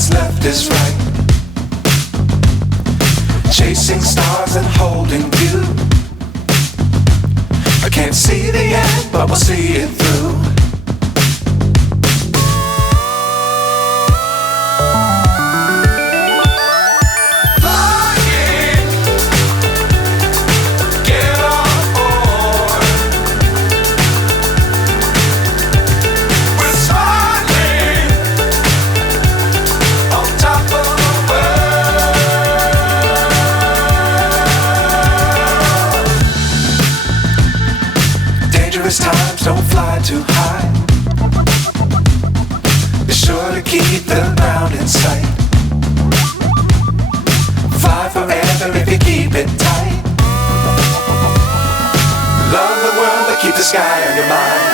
what's left is right. Chasing stars and holding you. I can't see the end, but we'll see it through. Times don't fly too high. Be sure to keep the ground in sight. Fly forever if you keep it tight. Love the world but keep the sky on your mind.